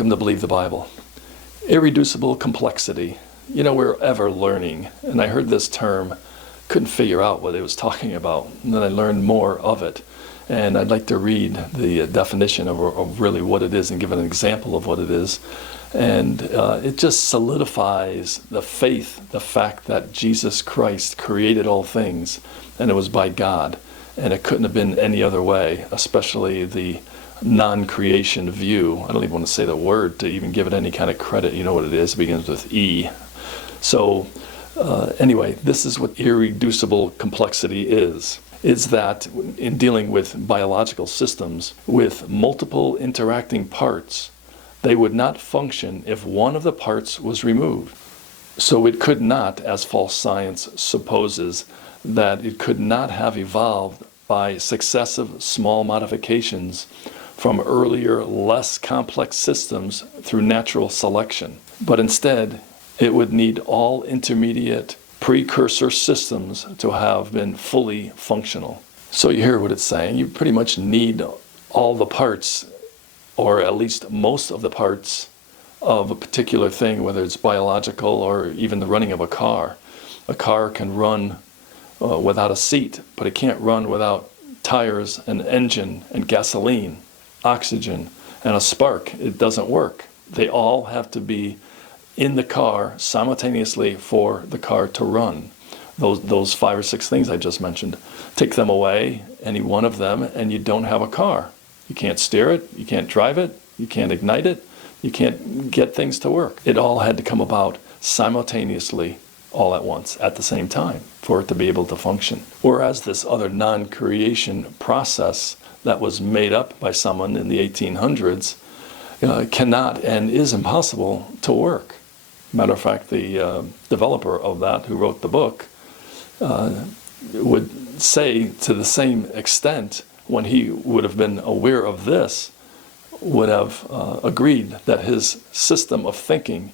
welcome to Believe the Bible. Irreducible complexity. You know, we're ever learning. And I heard this term, couldn't figure out what it was talking about. And then I learned more of it. And I'd like to read the definition of really what it is and give an example of what it is. And it just solidifies the faith, the fact that Jesus Christ created all things, and it was by God. And it couldn't have been any other way, especially the non-creation view. I don't even want to say the word to even give it any kind of credit. You know what it is. It begins with E. So anyway, this is what irreducible complexity is. Is that in dealing with biological systems with multiple interacting parts, they would not function if one of the parts was removed. So it could not, as false science supposes, that it could not have evolved by successive small modifications from earlier, less complex systems through natural selection. But instead, it would need all intermediate precursor systems to have been fully functional. So you hear what it's saying. You pretty much need all the parts, or at least most of the parts of a particular thing, whether it's biological or even the running of a car. A car can run without a seat, but it can't run without tires, an engine, and gasoline, oxygen, and a spark. It doesn't work. They all have to be in the car simultaneously for the car to run. Those 5 or 6 things I just mentioned. Take them away, any one of them, and you don't have a car. You can't steer it, you can't drive it, you can't ignite it, you can't get things to work. It all had to come about simultaneously, all at once, at the same time, for it to be able to function. Whereas this other non-creation process that was made up by someone in the 1800s cannot and is impossible to work. Matter of fact, the developer of that, who wrote the book, would say to the same extent, when he would have been aware of this, would have agreed that his system of thinking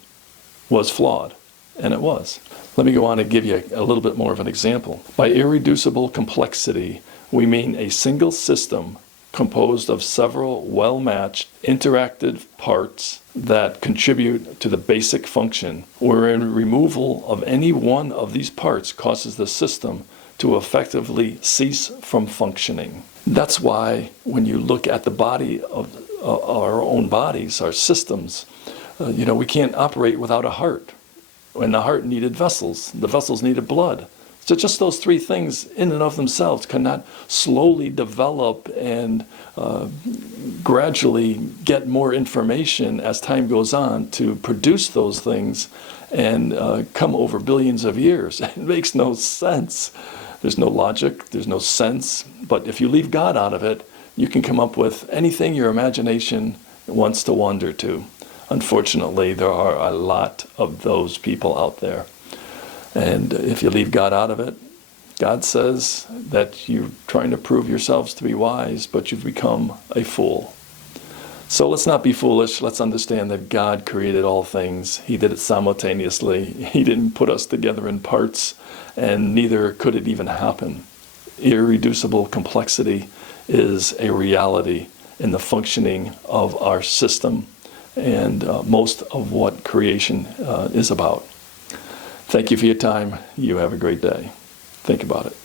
was flawed, and it was. Let me go on and give you a little bit more of an example. By irreducible complexity, we mean a single system composed of several well-matched, interactive parts that contribute to the basic function, wherein removal of any one of these parts causes the system to effectively cease from functioning. That's why when you look at the body of our own bodies, our systems, we can't operate without a heart. And the heart needed vessels. The vessels needed blood. So just those 3 things in and of themselves cannot slowly develop and gradually get more information as time goes on to produce those things and come over billions of years. It makes no sense. There's no logic, there's no sense. But if you leave God out of it, you can come up with anything your imagination wants to wander to. Unfortunately, there are a lot of those people out there. And if you leave God out of it, God says that you're trying to prove yourselves to be wise, but you've become a fool. So let's not be foolish. Let's understand that God created all things. He did it simultaneously. He didn't put us together in parts, and neither could it even happen. Irreducible complexity is a reality in the functioning of our system and most of what creation is about. Thank you for your time. You have a great day. Think about it.